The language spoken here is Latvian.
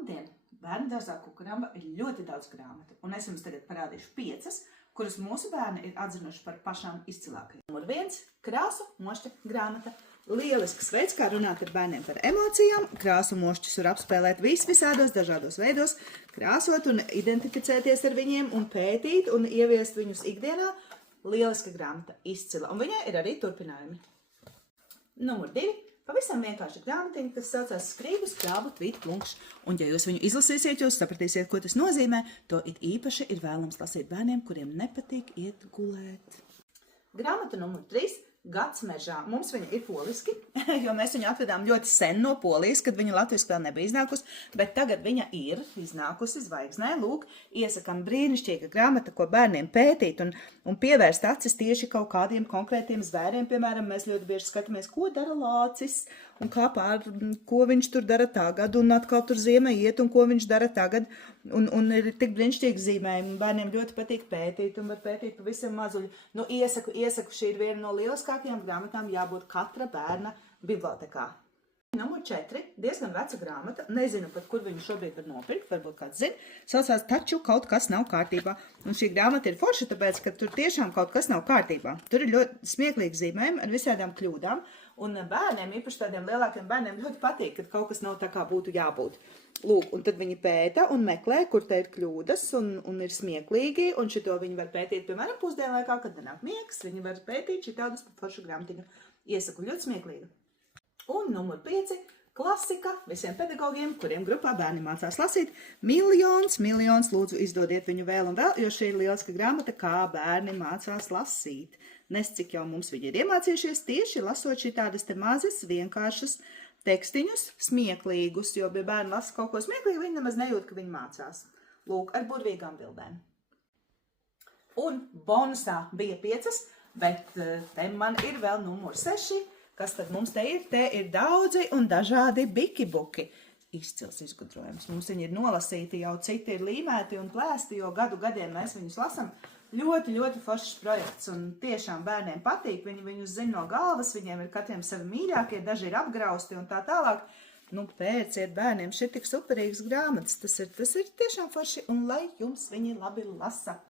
Labdien! Bērnu dārzā Kukuramba ir ļoti daudz grāmatu, un es jums tagad parādīšu 5, kuras mūsu bērni ir atzinuši par pašām izcilākajām. Numur 1 – krāsu mošķa grāmata. Lielisks veids, kā runāt ar bērniem par emocijām. Krāsu mošķus var apspēlēt visādos dažādos veidos, krāsot un identificēties ar viņiem un pētīt un ieviest viņus ikdienā. Lieliska grāmata, izcila, un viņai ir arī turpinājumi. Numur 2. Pavisam vienkārši grāmatiņa, kas saucās Skrību, skrābu, tvīt, plunkš. Un, ja jūs viņu izlasīsiet, jūs sapratīsiet, ko tas nozīmē. To it īpaši ir vēlams lasīt bērniem, kuriem nepatīk iet gulēt. Grāmata numur 3. Gads mežā. Mums viņa ir poliski, jo mēs viņu atvedām ļoti sen no Polijas, kad viņa latviski vēl nebija iznākusi, bet tagad viņa ir iznākusi zvaigznē. Lūk, iesakām brīnišķīga grāmata, ko bērniem pētīt un pievērst acis tieši kaut kādiem konkrētiem zvēriem. Piemēram, mēs ļoti bieži skatāmies, ko dara lācis un ko viņš tur dara tagad, un atkal tur ziemē iet, un ko viņš dara tagad. Un ir tik brīnišķīgi zīmējumi, bērniem ļoti patīk pētīt, un var pētīt pavisam mazuļi. Nu, iesaku, šī ir viena no lieliskākajām grāmatām, jābūt katra bērna bibliotekā. Numur 4, diezgan veca grāmata, nezinu pat, kur viņu šobrīd var nopirkt, varbūt kāds zina, saucās Taču kaut kas nav kārtībā. Un šī grāmata ir forša, tāpēc, ka tur tiešām kaut kas nav kārtībā. Tur ir ļoti smieklīgi zīmējumi ar visādām kļūdām, un bērniem, īpaši tādiem lielākiem bērniem, ļoti patīk, kad kaut kas nav tā, kā būtu jābūt. Lūk, un tad viņi pēta un meklē, kur te ir kļūdas un ir smieklīgi, un šito viņi var pētīt, piemēram, pusdienlaikā, kad nenāk miegs, viņi var pētīt šitādus foršu grāmatiņu. Iesaku, ļoti smieklīgi. Un numur 5 – klasika visiem pedagogiem, kuriem grupā bērni mācās lasīt. Miljons, lūdzu izdodiet viņu vēl un vēl, jo šī ir lieliska grāmata, kā bērni mācās lasīt. Nes cik jau mums viņi ir iemācījušies tieši lasot šitādas te mazas, vienkāršas tekstiņus, smieklīgus, jo, ja bērni lasa kaut ko smieklīgu, viņi nemaz nejūt, ka viņi mācās. Lūk, ar burvīgām bildēm. Un bonusā bija 5, bet te man ir vēl numur 6. Kas tad mums te ir? Te ir daudzi un dažādi bikibuki. Izcils izgudrojums. Mums viņi ir nolasīti, jau citi ir līmēti un plēsti, jo gadiem mēs viņus lasam. Ļoti, ļoti foršs projekts, un tiešām bērniem patīk. Viņi viņus zina no galvas, viņiem ir katiem savi mīļākie, daži ir apgrausti un tā tālāk. Nu, pērciet bērniem šitik superīgas grāmatas. Tas ir tiešām forši, un lai jums viņi labi lasa.